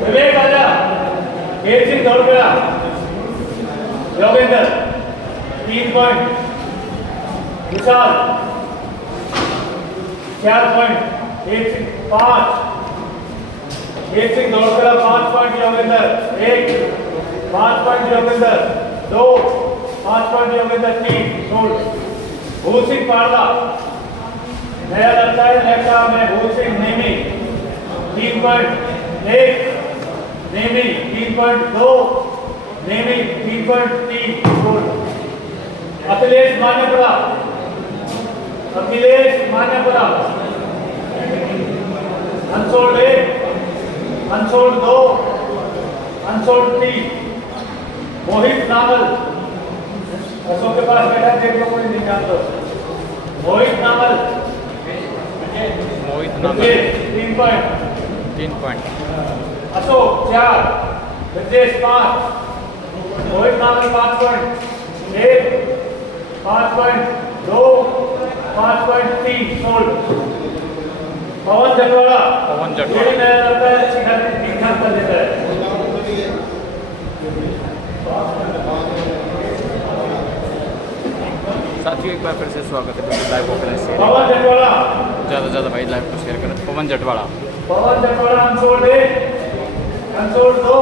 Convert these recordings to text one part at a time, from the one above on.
विवेक आजा, खेल सिंह दौड़ गया, योगेंद्र 3 पॉइंट, विशाल 4 पॉइंट, 5 खेल सिंह दौड़ गया 5 point Yogendra 1 5 point Yogendra 2 5 point Yogendra 3 छोड़ भूल सिंह पारला नया लगता है लड़का में भूल सिंह नेमी 3 पॉइंट 1 नेमी 3.2 नेमी 3.3 छोड़ Akhilesh Manyapura unsold 1 unsold 2 unsold 3 Mohit Nawal Ashok के पास बैठा देख लो कोई नहीं जानता Mohit Nawal 3 point Ashok 4 Brajesh 5 Mohit Nawal 5 point 1 5 point 2 5 point 3 sold Pawan Jatwara ये नया लड़का है अच्छी खासी ठीक ठाक कर देता है साथियों एक बार फिर से स्वागत है लाइव को करें शेयर पवन जटवाड़ा ज़्यादा से ज़्यादा भाई लाइव को शेयर करें पवन जटवाड़ा अनसोल्ड 1 अनसोल्ड 2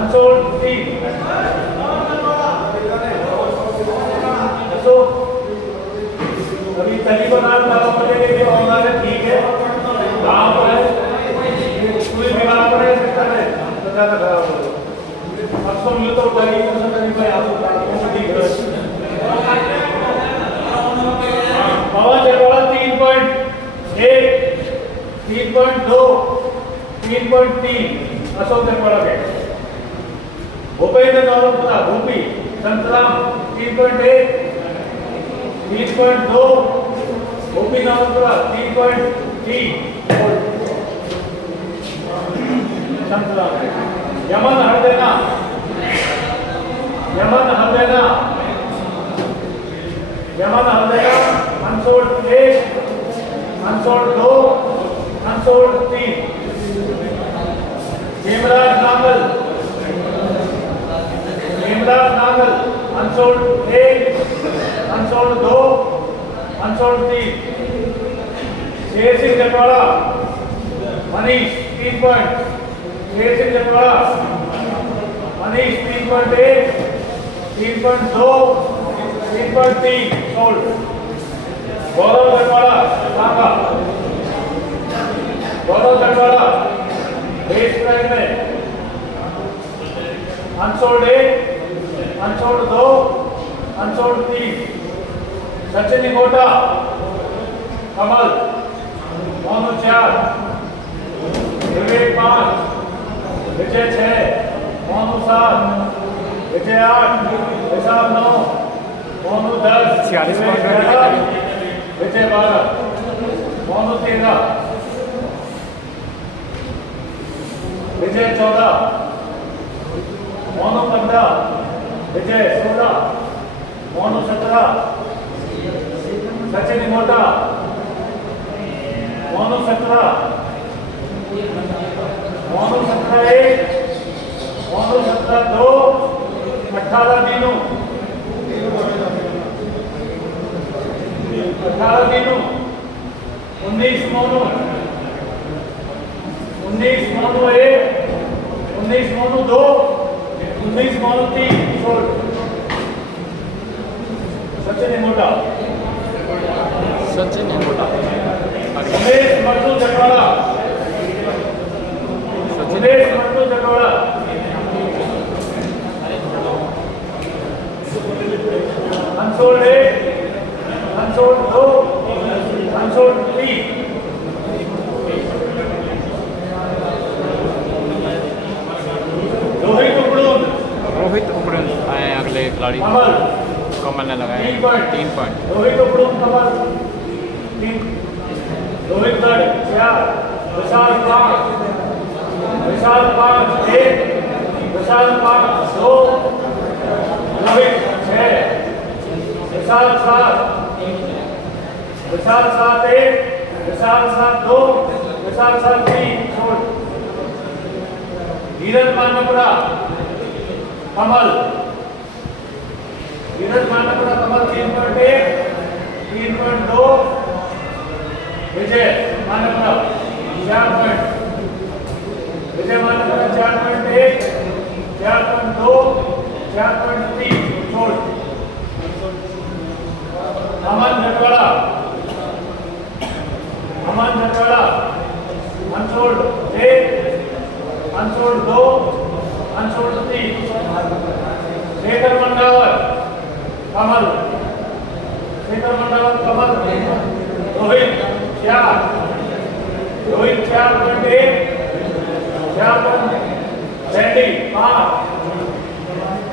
अनसोल्ड 3 तो अभी तली बना लगा मुझे कि ऑनलाइन है ठीक है कहाँ पर है कोई विभाग पर है सेक्टर है पता ना खराब हो अब तो मिलो तो तली को तली भाई आपको ठीक है पवन जटवाड़ा 3.1 3.2 3.3 अशोक जटवाड़ा के Bhupendra Naulpura Bhupi Santram 3.1 3.2 Bhupi Naulpura 3.3 Santram Yaman Hardena unsold 1 unsold 2 unsold 3 Hemraj Nagal unsold 1 unsold 2 unsold 3 Sher Singh Jatwara Manish 3 point Sher Singh Jatwara Manish 3.1 3.2 3.3 sold Gaurav Jatwara base price में unsold 1 unsold 2 unsold 3 Sachin Nikota Kamal Monu 4 Vivek 5 Vijay 6 Monu 7 Vijay 8 Vishal 9 Monu 10 विजय 12 मोनू 13 विजय 14 मोनू 15 विजय 16 मोनू 17 सचिन मोटा मोनू 17 मोनू 17 1 मोनू 17 2 18 दीनू 19 मोनू 19 मोनू 1 19 मोनू 2 19 मोनू 3 छोड़ Sachin Mota Umesh Mattu Jatwara unsold 1 unsold 2 unsold 3 Rohit Upadan आए अगले खिलाड़ी कमल ने लगाया हैं 3 पॉइंट। रोहित उपड़ुम कमल 3, रोहित गढ़ 4, विशाल 5, विशाल 5 1, विशाल 5 2, रोहित 6, विशाल 7, विशाल 7 1, विशाल 7 2, विशाल 7 3 छोड़। धीरज मानपुरा कमल, धीरज मानपुरा कमल 3.1, 3.2, विजय मानपुरा 4 पॉइंट, विजय मानपुरा 4.1, 4.2, 4.3 छोड़। Aman Jatwara, Aman Jatwara unsold 1, unsold 2, unsold 3, Shekhar Mandawar Kamal, Shekhar Mandawar Kamal, Rohit 4, Rohit 4.1, 4. Sandy 5,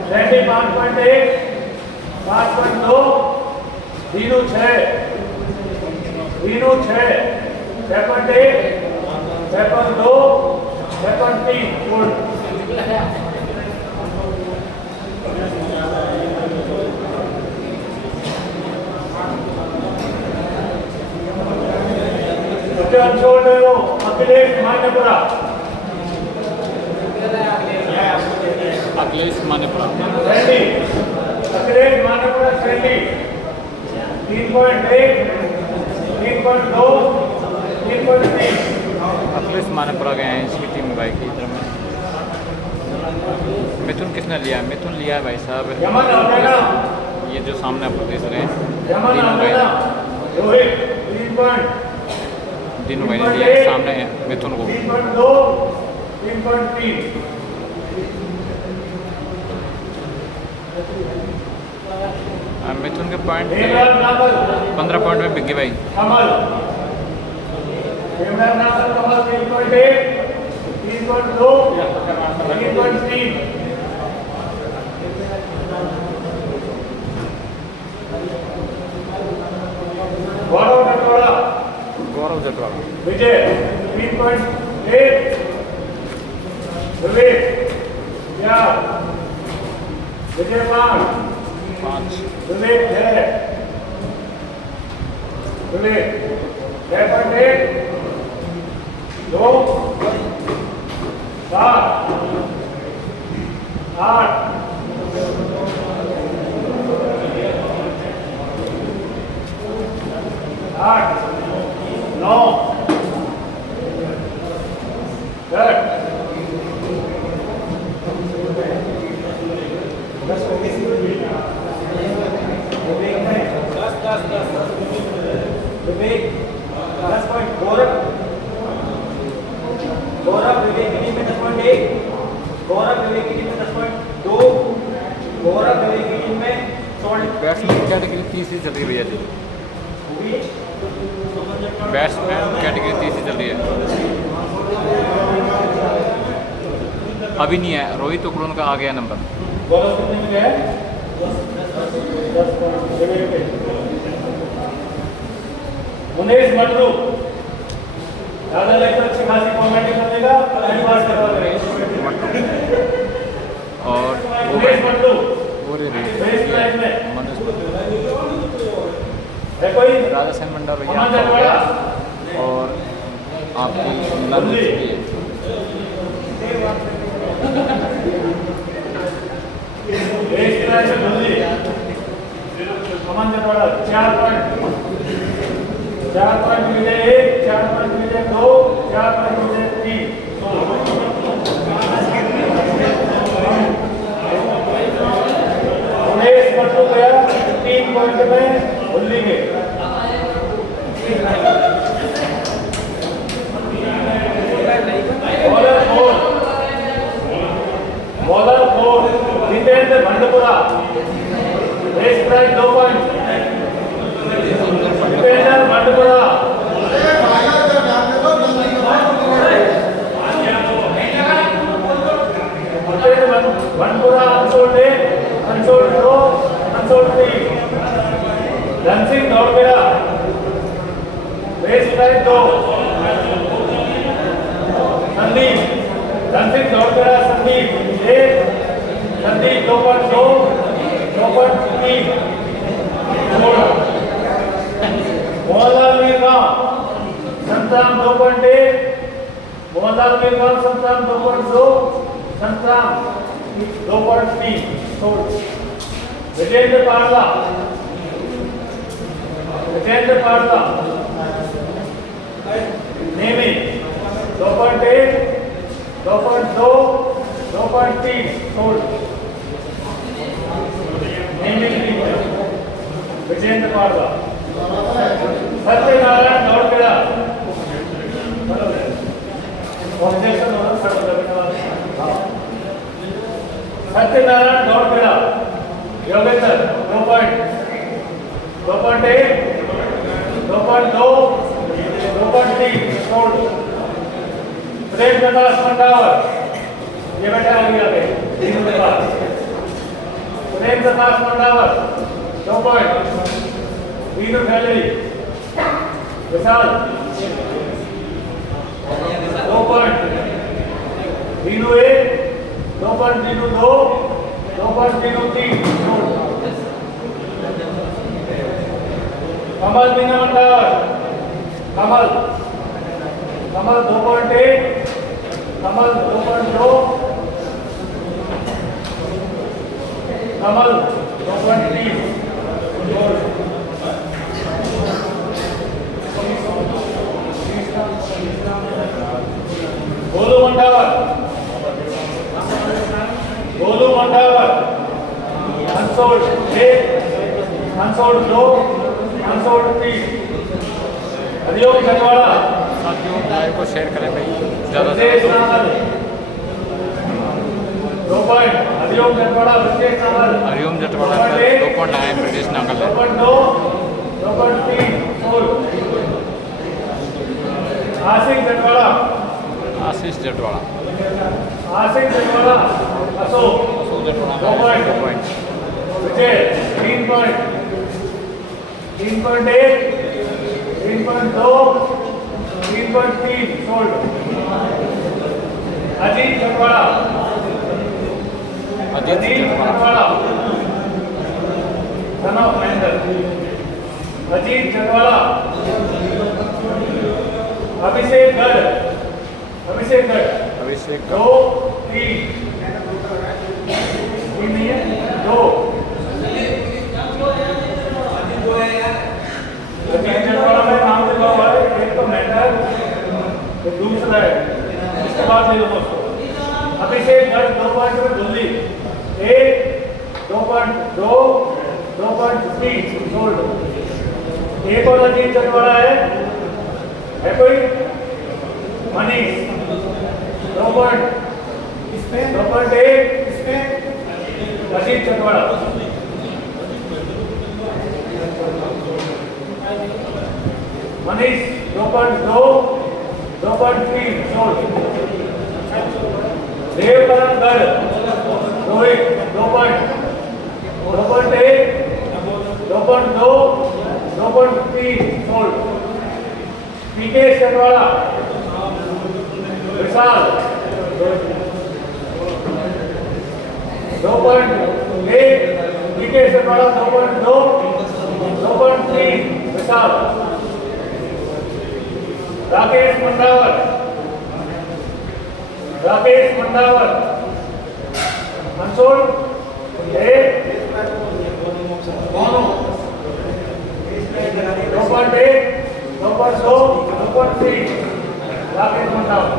Sandy 5.1, 5.2, Dinu 6, Dinu 6, 6.1, 6.2, 6.3 छोड़। छोड़ रहे हो अखिलेश मान्यपुरा, अखिलेश मानेपुरा सैंडी, अखिलेश मान्यपुरा सैंडी 3.1, 3.2, 3.3 अखिलेश मानेपुरा गए हैं इसकी टीम में भाई की तरफ में। मिथुन किसने लिया है? मिथुन लिया है भाई साहब यमन अवैना, ये जो सामने आपको देख रहे हैं यमन तीनों भाई, अवैना रोहित 3 पॉइंट, तीनों भाई ने लिया है सामने मिथुन को। 3.2, 3.3 मिथुन के पॉइंट देवराज नागल 15 पॉइंट में बिक गए भाई। कमल, देवराज नागल कमल 3.1, 3.2, 3.3 गौरव जटवाड़ा, गौरव जटवाड़ा विजय 3.8, विवेक 4, विजय 5, विवेक 6, विवेक 6.1, 2, 7, 8, 9, 10 विवेक 10 पॉइंट, गौरव विवेक की टीम में 10.1, गौरव विवेक की टीम में 10.2, गौरव विवेक की टीम में 16। बैट्समैन कैटेगरी तीसरी चल रही है भैया जी, बैट्समैन कैटेगरी तीसरी चल रही है। अभी नहीं है, रोहित उकड़ून का आ गया नंबर। गौरव कितने में गया? 10 पॉइंट। मुनेश मटरू ज़्यादा लाइक अच्छी खासी कमेंटिंग कर देगा, टाइम पास करवा देगा। और मुनेश मटरू पूरे बेस लाइन में मनोज है कोई राजा सेन मंडल भैया अमन आपका हो गया। जटवाड़ा और आपकी नंद भी है। बेस लाइन में बंदी अमन जटवाड़ा 4 पॉइंट, 4 पॉइंट मिले 1, 4 पॉइंट मिले 2, 4 पॉइंट मिले 3। उमेश मटरू गया 3 पॉइंट में भुल्ली के। Bowler 4 Jitendra Bhandpura, base price 2 point, Jitendra Bhandpura Sandeep दौड़ करा संदीप 1 संदीप 2.2 2.3 मोहनलाल मीरगांव संतराम 2.1 मोहनलाल मीरगांव संतराम 2.2 संतराम 2.3 विजेंद्र पारला नेमी 2.1 2.2 2.3 नेमी विजेंद्र पारला सत्यनारायण दौड़केड़ा सत्यनारायण दौड़केड़ा योगेंद्र 2.1 2.2 2.3 प्रेम प्रकाश मंडावर ये बैठा आ गया Prem Prakash Mandawar 2 point Vinu gallery Vishal 2 point Vinu 1 2 point Vinu 2 2 point Vinu 3 Kamal Meena Mandawar Kamal 2.1 Kamal 2.2 Kamal 2.3 Golu Mandawar unsold 1 unsold 2 unsold 3 Hariom Chhatwara साथियों लाइव को शेयर करें भाई ज़्यादा से विशेष ज़्यादा। नावल 2 पॉइंट हरिओम छतवाड़ा विशेष नावल हरिओम जटवाड़ा 2.9 ब्रिटिश नागल है 2.2 2.3 Ashiq Chhatwara Ashish Jatwara Ashok Jatwara 2 point Vijay 3 point 3.1 3.2 3.3 sold Ajit Chhatwara Ajit Jatwara son of Mahendra Ajit Chhatwara Abhishek Garh Abhishek 2 3 नहीं है 2 अजीत छतवाड़ा में नाम लिखा हुआ है एक तो मेंढर तो दूसरा है इसके बाद ले लो दोस्तों अभिषेक गढ़ 2 पॉइंट में दिल्ली 1 2.2 2.3 सोल्ड एक और अजीत छतवाड़ा है कोई मनीष 2 पॉइंट 2.1 अजीत छतवाड़ा मनीष 2.2 2.3 सोल्ड देवकरण गढ़ रोहित 2 पॉइंट 2.1 2.2 2.3 सोल्ड पीके छतवाड़ा विशाल 2.1 पीके छतवाड़ा 2.2 2.3 विशाल राकेश मंडावर मंसूर 1 2.1 2.2 2.3 राकेश मंडावर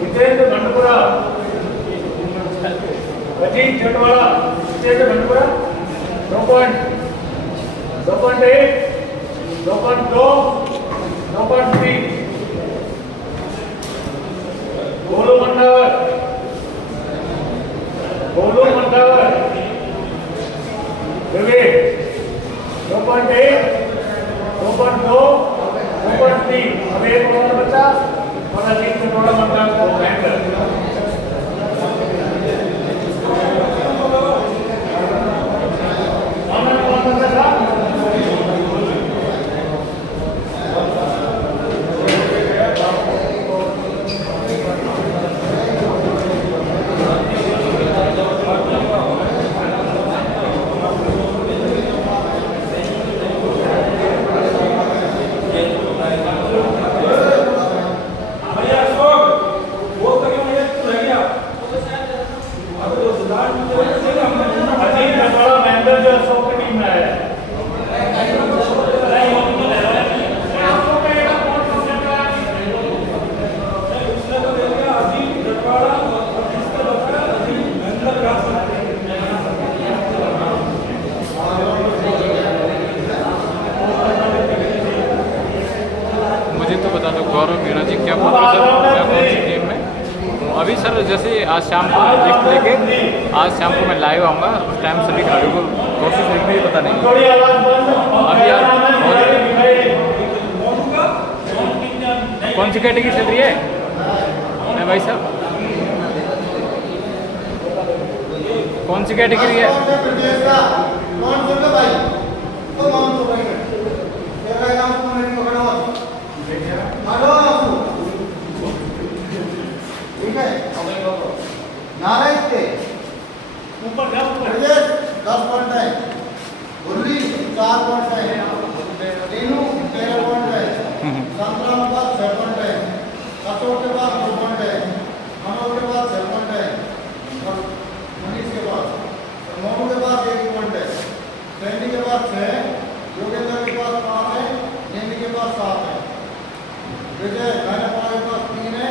जितेंद्र भंडपुरा अजीत छतवाड़ा जितेंद्र भंडपुरा 2.1 2.2 2.3 गोलू मंडावर विवेक क्या बोल रहे हो सर, मैं कौन सी टीम में हूँ? अभी सर जैसे आज शाम को लिफ्ट लेके आज शाम को मैं लाइव आऊँगा, उस टाइम सभी खिलाड़ियों को कोशिश रहेगी, पता नहीं थोड़ी आवाज बंद। अभी यार कौन सी कैटेगरी चल रही है मैं भाई साहब, कौन सी कैटेगरी है? ऊपर जा, ऊपर 10 पॉइंट है, मुरली 4 पॉइंट है, रेनू 13 पॉइंट है, संतराम के पास 6 पॉइंट है, अशोक के पास 2 पॉइंट है, मनोज के पास 6 पॉइंट है, और मनीष के पास, मोनू के पास 1 पॉइंट है, सैंडी के पास 6 है, योगेंद्र के पास 5 है, नेमी के पास 7 है, विजय गायकवाड़ के पास 3 है,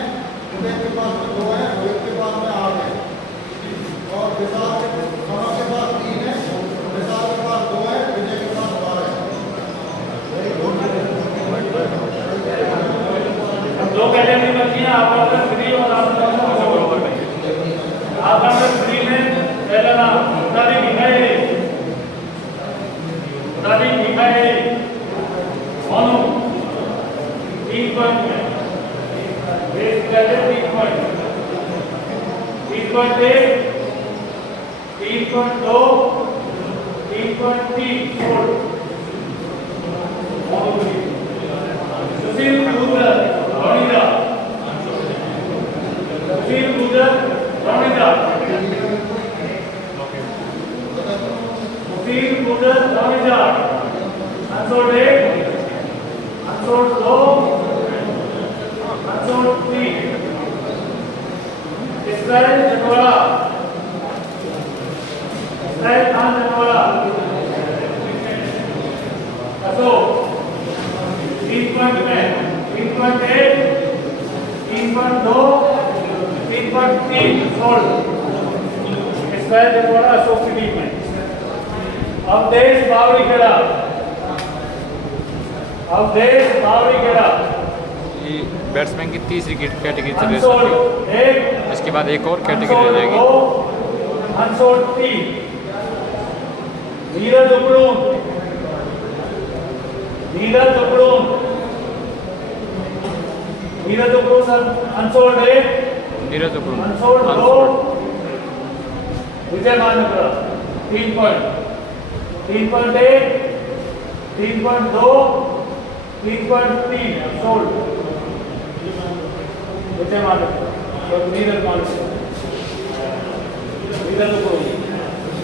विवेक के पास 2 है, रोहित के पास में 8 है, और विशाल के पास 3 है, विशाल के पास 2 है, विजय के पास 12 है। दो कैटेगरी बची है, आप लोग फ्री और आप लोग फ्री में पहला नाम उतारी दिखाई मोनू 3 पॉइंट में बेस पहले 3 पॉइंट 3.1 3.2 3.3 सुशील गुजर रौनीदा Unsold 8, unsold 2, unsold 3. Israel Jatwala, Israel Khan Jatwala, Ashok 3 point में 3.8, 3.2, 3.3 सोल्ड। इसराइल जटवाड़ा अशोक की टीम में। अवधेश बावड़ीखेड़ा, ये बैट्समैन की तीसरी कैटेगरी चल रही है, इसके बाद एक और कैटेगरी रह जाएगी। Unsold 3, Neeraj Upadun unsold 1, Neeraj Upadun unsold 2, Vijay Mankar 3 point 3.1, 3.2, 3.3 unsold विजय मानकर और नीरज मानकर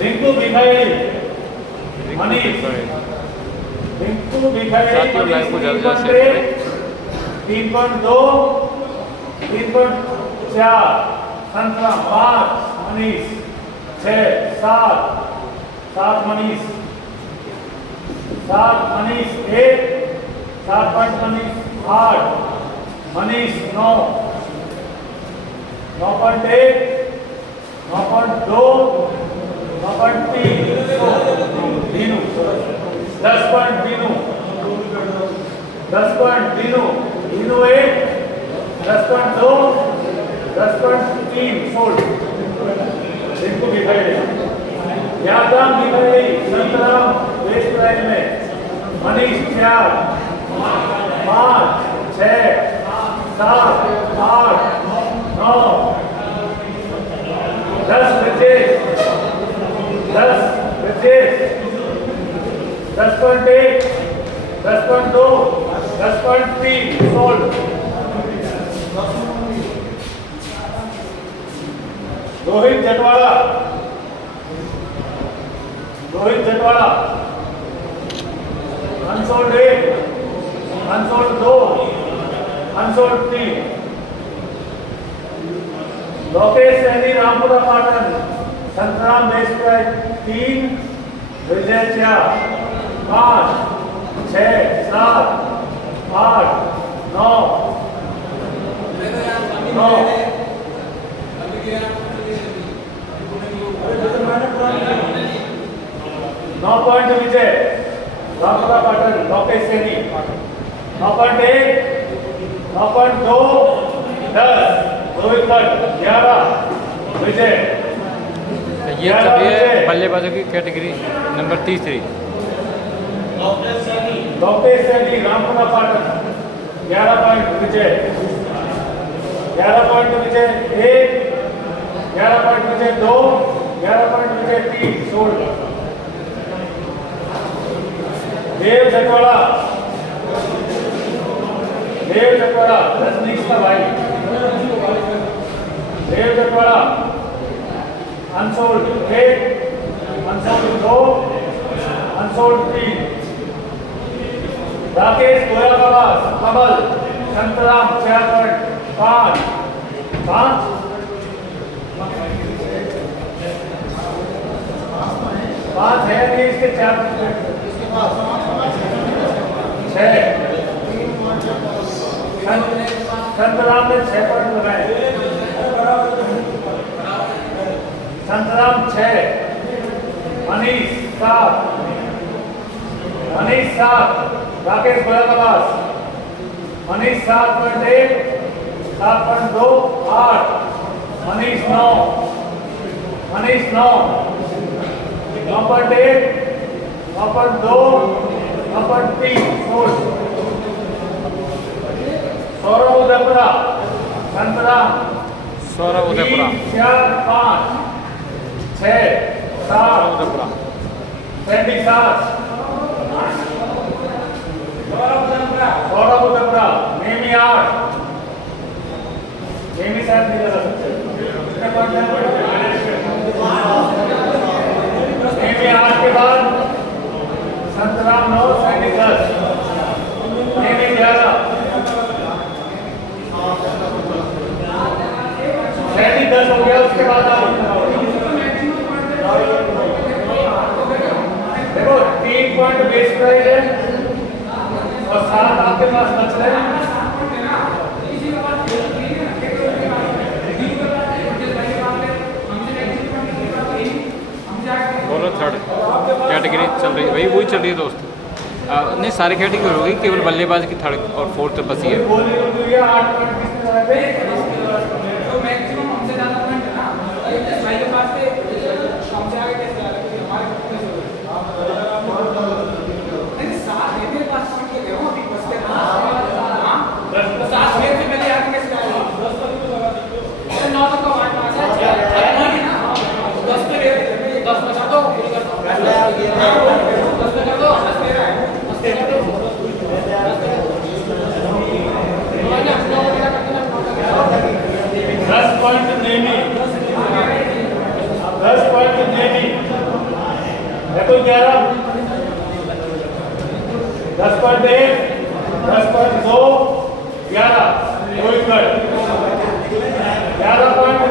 रिंकू भिखारी मनीष रिंकू भिखारी साथियों लाइव को जल्द से जल्द 3.2, 3.4 Santra 5 Manish 6 7 Manish 1 7 point Manish 8 Manish 9 9.1 9.2 9.3 Binu 10 point Binu 1 10.2 10.3 sold इनको दिखाई यादाम दिखाई संतराम वेस्ट लाइन में Manish 4 5 6 7 8 9 10 Brijesh 10.1 10.2 10.3 sold. Rohit Jatwara unsold 1, unsold 2, unsold 3। Lokesh Saini Rampura Patan Santram देशप्राय 3, विजय 4 5 6 7 8 9 9 पॉइंट विजय रामपुरा पाटन लोकेश सैनी 9.1 9.2 10 रोहित भट्ट 11 विजय। तो ये चल रही है बल्लेबाजों की कैटेगरी नंबर तीसरी। Lokesh Saini Rampura Patan 11 point Vijay. 11 point Vijay 1, 11 point Vijay 2, 11 point Vijay 3 16। Dev Jatwara Rajneesh का भाई Dev Jatwara unsold 1, unsold 2, unsold 3। Rakesh गोयाबाबास कमल संतराम 4.5 5 5 है कि इसके 4 6 संतराम ने 6 पॉइंट लगाए। संतराम 6, मनीष 7, राकेश गोयाबाबास मनीष 7.1, 7.2 8, मनीष 9, 9.1 9.2 9.3 सौरभ उदयपुरा संतराम सौरभ उदयपुरा 4 5 6 7 उदयपुरा 7 सौरभ उदयपुरा नेमी 8 नेमी 7 नहीं लगा सकते नेमी 8 के बाद संतराम 9 सैनी 10 नेमी 11 सैनी 10 हो गया। उसके बाद देखो 3 पॉइंट बेस प्राइस है और 7 आपके पास बच रहे हैं। बोलो थर्ड कैटेगरी चल रही है भाई, वही चल रही है दोस्त। नहीं सारी कैटेगरी होगी, केवल बल्लेबाज की थर्ड और फोर्थ बची है। मैक्सिमम हमसे ज़्यादा पॉइंट है ना, भाई के पास से हमसे आगे कैसे आ रहे हैं, हमारे नहीं 7 है मेरे पास पॉइंट के लिए हो अभी बस के ना। हां 7 मेरे से पहले आगे कैसे आएगा 10 तक तो लगा दीजिए 9 तक का वाट मार है ना 10 पे ले 10 बचा दो पूरी कर दो 10 पे कर दो 10 मेरा है 10 पे कर दो 10 पॉइंट नेमी 10 पॉइंट नेमी देखो 11 10.1 10.2 11 रोहित भट्ट 11 पॉइंट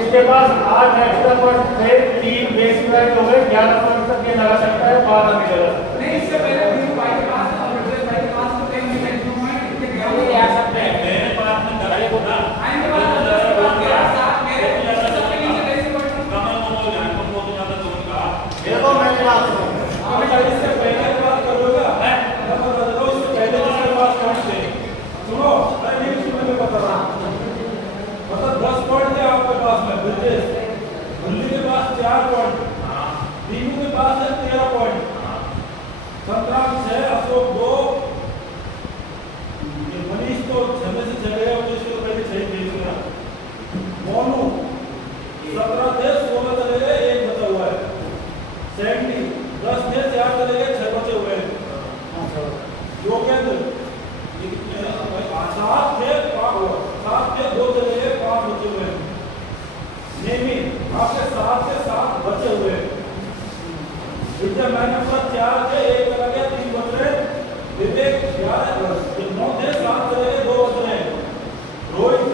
उसके पास 8 एक्स्ट्रा पॉइंट थे, 3 बेस प्राइस हो गए। 11 पॉइंट तक ये लगा सकता है, 12 नहीं लगा सकता। नहीं इससे पहले भी भाई के पास और भाई के पास तो कहीं मैक्सिमम पॉइंट कितने गए ये आ सकते हैं। मेरे पास में डरे को ना आएंगे वाला 10 के बाद मेरा 7 मेरे सबके नीचे कैसे पॉइंट कमल को ध्यान को बहुत ज्यादा दूंगा। देखो मेरी बात सुनो, हमें इससे पहले बात करोगे है नंबर बदलो, इससे पहले जिसके पास पॉइंट थे सुनो मैं नहीं सुनने में बता रहा मतलब 10 पॉइंट थे आपके पास में ब्रिजेश दिल्ली के पास 4 पॉइंट, दीनू के पास है 13 पॉइंट, संतराम 6, अशोक 2, मनीष तो 6 में से चले गए, तो इसको पहले 6 भेज दिया। मोनू 17 थे 16 चले गए, 1 बचा हुआ है। सैंडी 10 थे 4 चले गए, 6 बचे हुए हैं। योगेंद्र 7 थे 2 चले गए, 5 बचे हुए हैं। नेमी आपके 7 से 7 बचे हुए हैं। विजय मैंने पूरा 4 थे 1 चला गया, 3 बच रहे। विवेक 9 थे 7 चले गए, 2 बच रहे। रोहित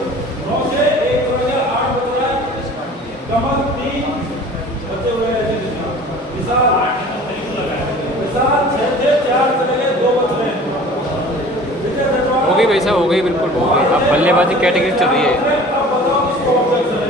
9 से 1 चला गया, 8 बच रहा है। कमल 3 बचे हुए हैं। विशाल 6 थे 4 चले गए, 2 बच रहे। हो गई भाई साहब, हो गई बिल्कुल हो गई। अब बल्लेबाजी कैटेगरी चल रही है। अब बताओ किसको ऑब्जेक्शन है।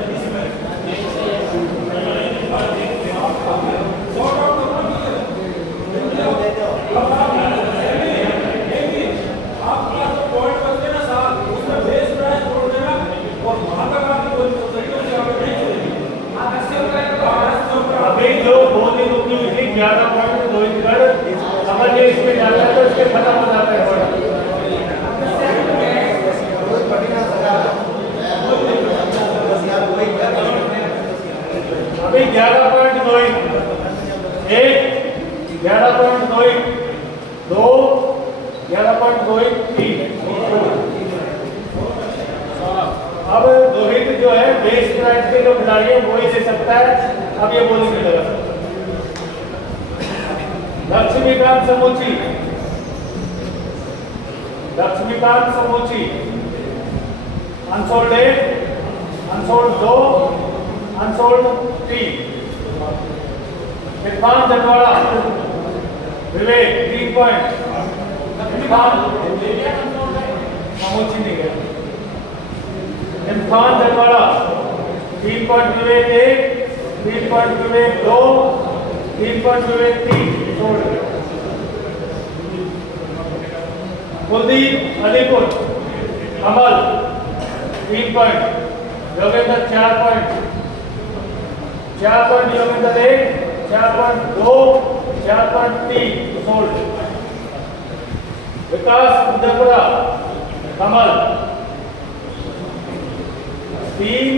अभी 11.21 1 11.21 2 11.21 3। अब रोहित जो है बेस प्राइस के जो खिलाड़ी है वही ले सकता है। अब ये बोली की तरफ लक्ष्मीकांत समूची unsold 1 unsold 2 unsold 3। Irfan Jatwara Vivek 3 point. Irfan समूची नहीं गया। Irfan Jatwara 3 point Vivek 1 3 point Vivek 2 3 point Vivek 3। Kuldeep Alipur Kamal 3 point. Yogendra 4 point. 4 point Yogendra 1 4 point 2 4 point 3 sold. Vikas Udaipura Kamal 3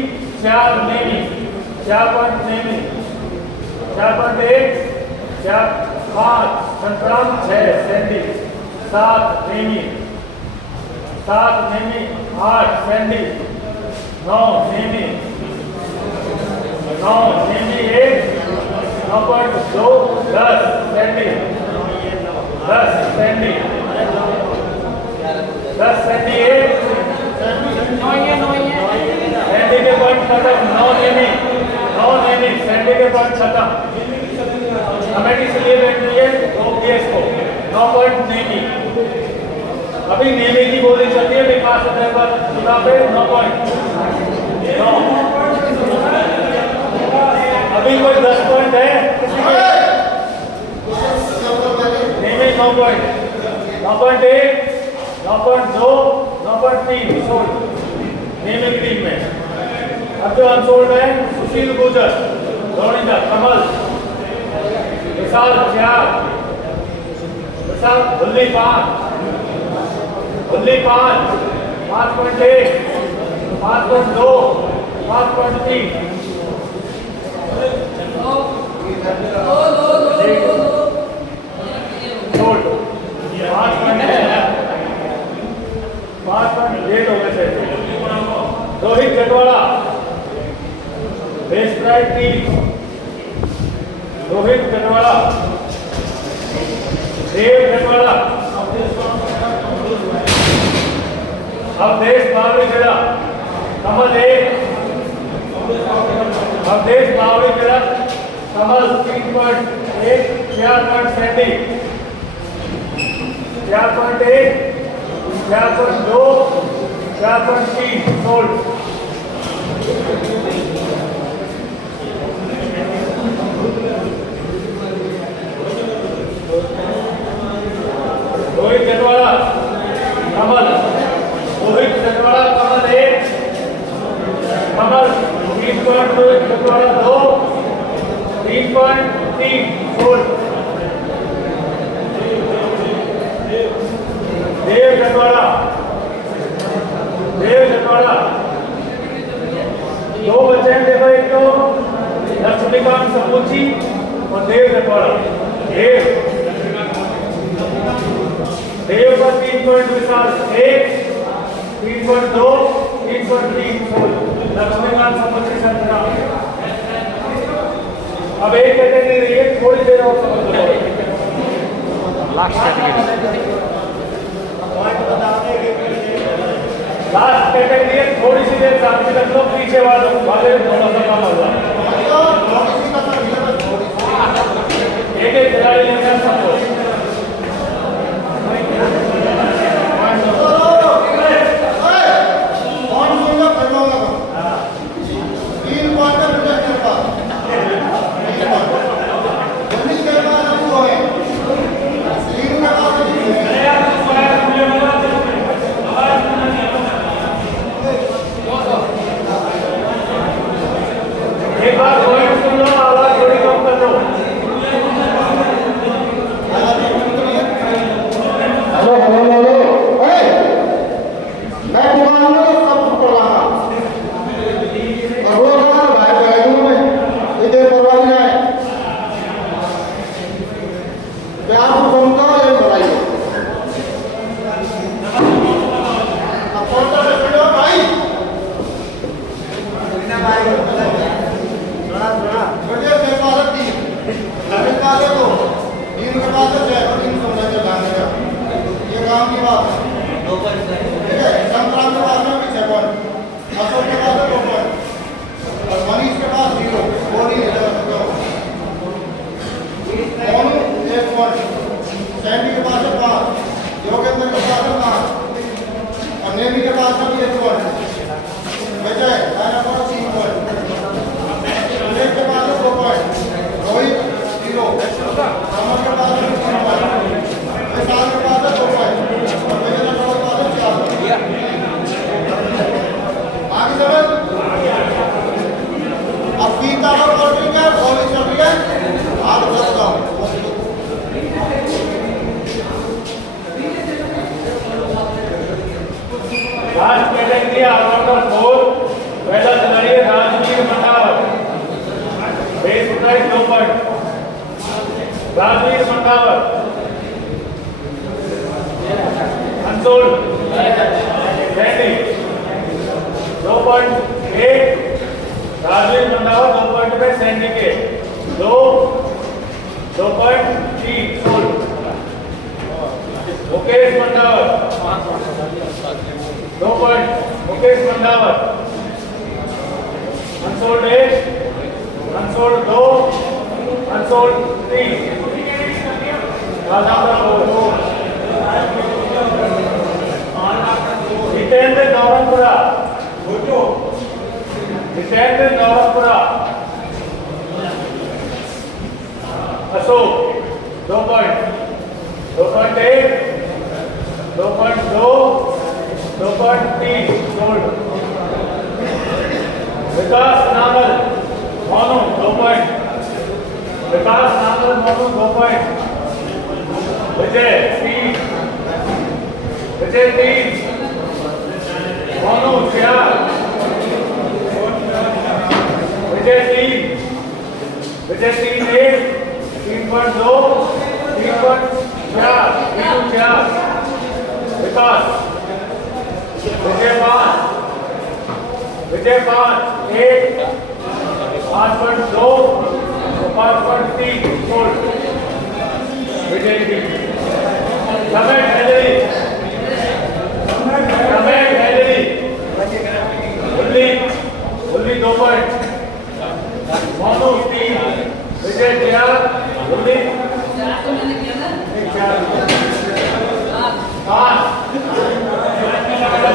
4 Nemi 4 point Nemi 4 point 1 4 5 Santram 6 Sandy 7 Nemi 8 Sandy 9 Nemi 1 9.2 10 Sandy 10 Sandy 1 Sandy के पॉइंट खत्म। 9 नेमी सैंडी के पॉइंट खत्म। कमेटी से लिए बैठी है तो केस को 9 पॉइंट नेमी। अभी नेमी की बोली चलती है विकास उदयपुर पे 9 पॉइंट। अभी कोई 10 पॉइंट है नेमी 9 पॉइंट 9.1 9.2 9.3 सोल्ड नेमी की टीम में। अब जो अनसोल्ड है सुशील गुजर धोनीजा कमल विशाल 4 विशाल भुल्ली 5 5.1 5.2 5.3 सोल्ड 5.8 हो गए थे। रोहित जटवाड़ा बेस्ट प्राइस 3 रोहित जटवाड़ा देव जटवाड़ा अवधेश बावड़ी खेला कमल 1 अवधेश बावड़ी खेला कमल 3.1 4.7 4.1 4.2 4.3 सोल्ड। रोहित जटवाड़ा कमल 1 कमल 3.2 जटवाड़ा 2 3.3 सोल्ड। देव जटवाड़ा 2 बच्चे हैं देखो। एक तो लक्ष्मीकांत समूची और देव जटवाड़ा। देव का 3 पॉइंट विशाल 1 3.2 3.3 लक्ष्मीकांत समूची संतरा। अब एक कैटेगरी रही है थोड़ी देर और समझ लो। लास्ट कैटेगरी थोड़ी सी देर सामने रख लो। पीछे वाले थोड़ा सा कम हो जाए। एक खिलाड़ी लेकर सबको एक बार base price 2 point. Rajveer Mandawar unsold Sandy 2.1। Rajveer Mandawar 2 point पे सैंडी के 2.3 sold. Mukesh Mandawar 2 point. Mukesh Mandawar unsold 1, unsold 2, unsold 3। Jitendra Naurangpura Ashok 2 point. 2.1, 2.2, 2.3 sold. Vikas Nagal Monu 2 point. Vikas Nagal Monu 2 point. Vijay 3, Vijay 3, Monu 4, Vijay 3, Vijay 3 1, 3.2, 3.4, 3.4। Vikas विजय 5, विजय 5 1, 5.2, 5.3 सोल्ड। विजय 3 समय गैलरी उल्ली 2 पॉइंट। मोनू 3, विजय 4, उल्ली 5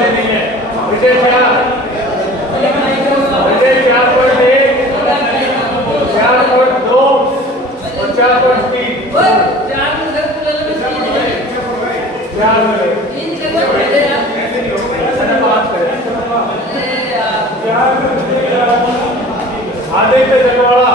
नहीं है। विजय 4, विजय 4.1, 4.2 और 4.3। 4 आदित्य जगवाड़ा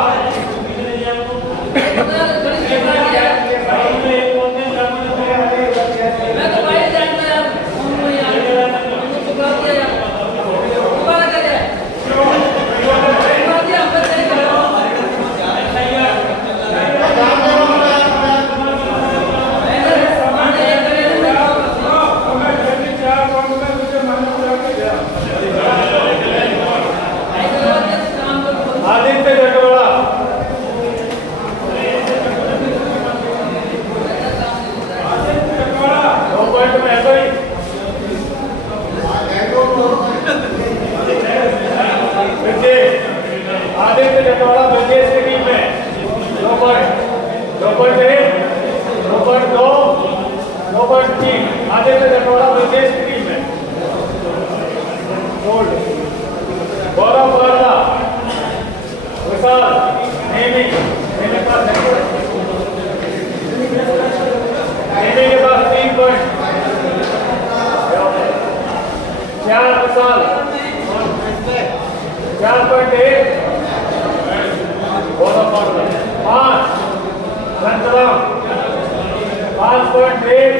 आदित्य जगवाड़ा ब्रजेश की टीम में 2 पॉइंट। 2.1, 2.2, 2.3। आदित्य जगवाड़ा ब्रजेश की टीम में गोल्ड। गौरव वर्मा विशाल नेमी मेरे पास नेमी के पास 3 पॉइंट। 4 विशाल 4.1 गौरव वर्मा 5 संतराम 5.1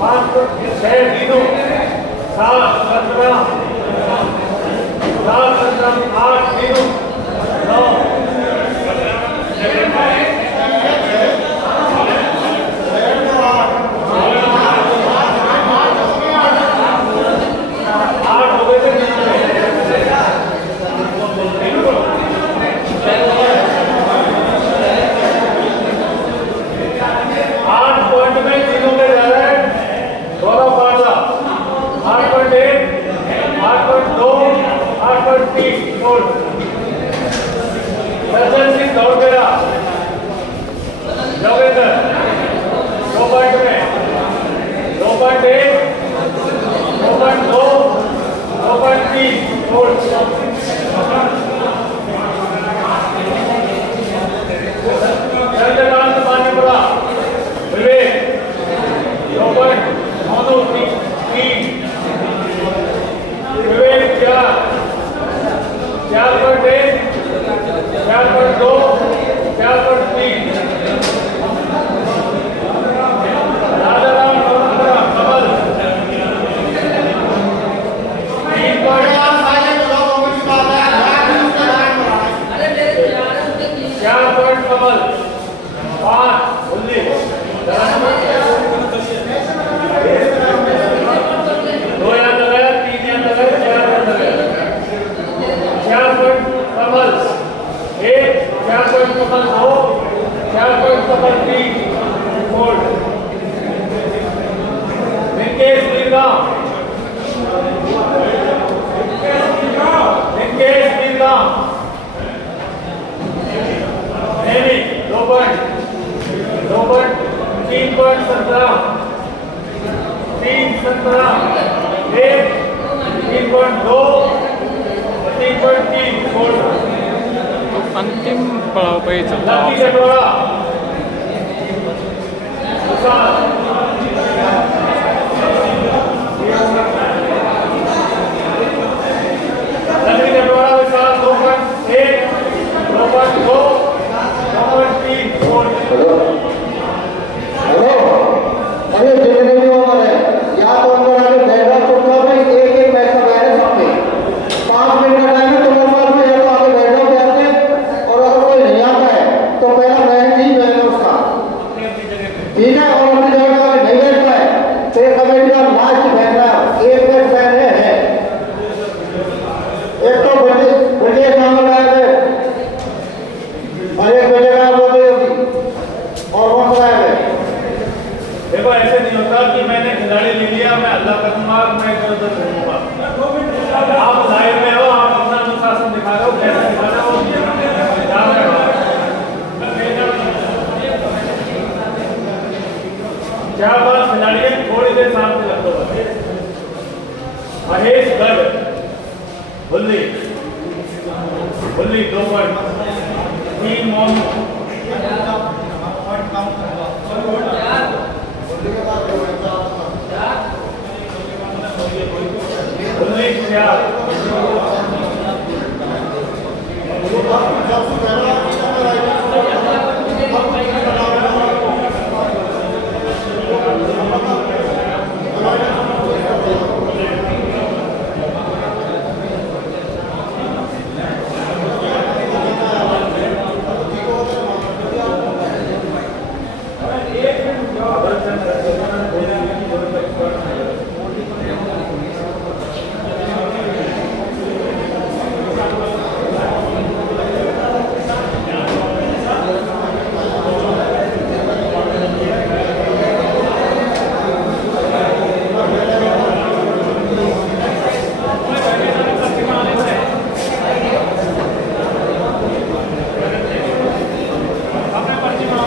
5.6 तीनों 7 संतराम 7 संतराम 8 तीनों 9 साइलेंट कमल 5 बुल्ली 2 यहाँ लगाया 3 यहाँ लगाया 4 यहाँ लगाया 4 पॉइंट कमल 1 4 पॉइंट कमल 2 4 पॉइंट कमल 3 होल्ड लिंकेज दीर्घा लिंकेज दीर्घा नहीं 2 पॉइंट 3 पॉइंट 17 3 17 1 3.2 3.3 होल्ड तो अंतिम पड़ाव पे ही चलता लकी है जटवाड़ा लकी जटवाड़ा विशाल 2.1 2.2 2.3 होल्ड हेलो अरे जितने भी उम्र है या तो अंदर आके बैठा चुपचाप में एक एक पैसा बैठे सबके 5 मिनट का टाइम है तुम्हारे पास में या तो आके बैठो बैठते और अगर कोई नहीं आता है तो पहला बैंक ही बैठो उसका ठीक है और अपनी जगह पर नहीं बैठता है तो एक कमेटी का लास्ट बैठना एक बैठ बैठे है एक तो बड़े काम लगाए थे और एक बड़े काम होते और कौन सा है देखो ऐसे नहीं होता कि मैंने खिलाड़ी ले लिया मैं अल्लाह करूंगा मैं इधर उधर घूमूंगा आप लाइव में हो आप अपना अनुशासन दिखा रहे हो कैसे दिखा रहे हो ध्यान रखना 4 खिलाड़ी है थोड़ी देर सामने रख दो महेश गर्ग बुल्ली 2 पॉइंट 3 मोम बुल्ली 4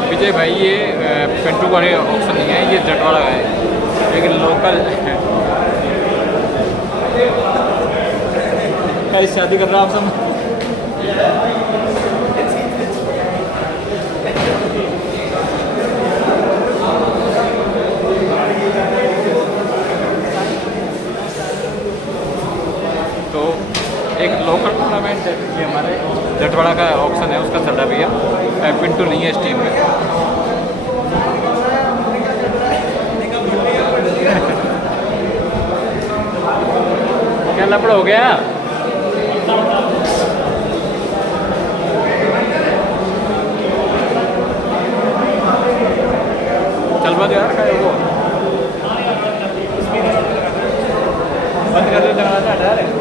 विजय भाई ये पिंटू का ऑप्शन नहीं है, ये जटवाड़ा का है, लेकिन लोकल क्या शादी कर रहा आप सब? तो एक लोकल टूर्नामेंट ये हमारे जटवाड़ा का ऑप्शन है, उसका चल रहा भैया, पिंटू नहीं है इस टीम में। क्या लपड़ हो गया? चल बा यार, क्या है वो बंद कर दे डायरेक्ट।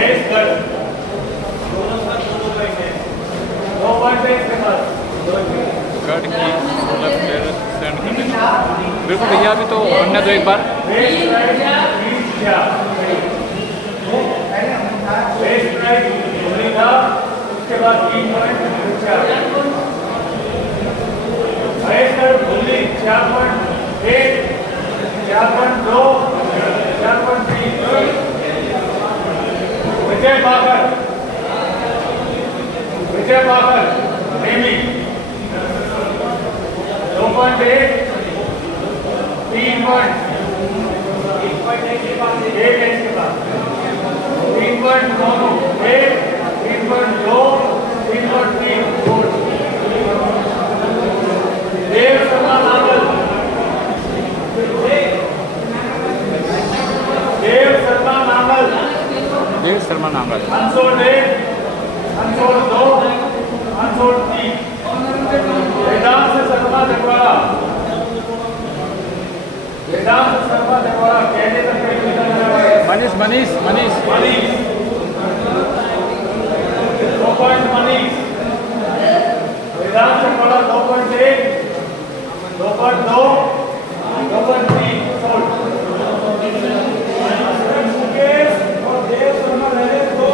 महेश गढ़ 2 पॉइंट है इसके पास। कट की मतलब प्लेयर सेंड करने बिल्कुल भैया अभी तो बनने दो एक बार। बेस्ट राइट धोनी था, उसके बाद 3 पॉइंट महेश गढ़ धोनी 4.1 4.2 4.3 विजय बाबर नेमी 2.1 3 पॉइंट 1 के बाद 3.9 1 3.2 3.3 Dev Sharma Nawal Dev Sharma Nangal unsold 1 unsold 2 unsold 3 Vedant Sharma Dewara कहने तक मनीष मनीष मनीष मनीष 2 पॉइंट मनीष वेदांत शर्मा 2.1 2.2 2.3 मुकेश और देव शर्मा रहे तो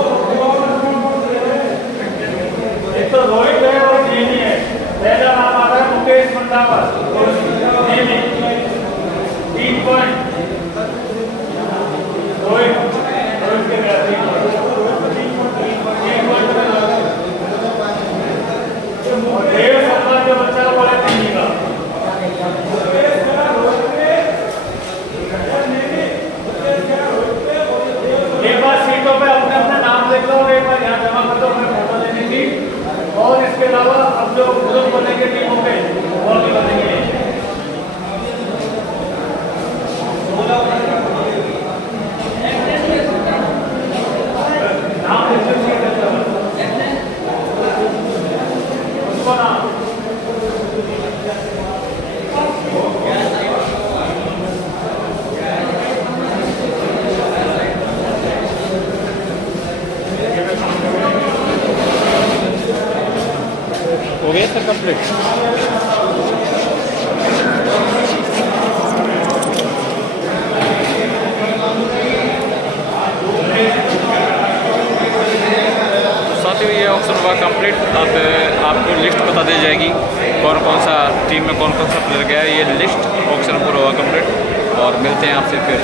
एक तो रोहित है और नेमी है। पहला नाम आता है मुकेश मंडावर नेमी 3 पॉइंट रोहित के गया 3 पॉइंट और देव शर्मा जो बच्चा हुआ है नेमी का एक बार सीटों पे अपने अपने नाम लिख लो और एक बार यहाँ जमा कर दो अपने फोटो लेने की। और इसके अलावा अब जो ग्रुप बनेंगे टीमों के और भी बनेंगे। नाम लिख लो उसको नाम हो गया सर कंप्लीट। साथ ही ये ऑप्शन हुआ कंप्लीट। अब आपको लिस्ट बता दी जाएगी कौन कौन सा टीम में कौन कौन सा प्लेयर गया है। ये लिस्ट ऑप्शन पूरा हुआ कंप्लीट और मिलते हैं आपसे फिर।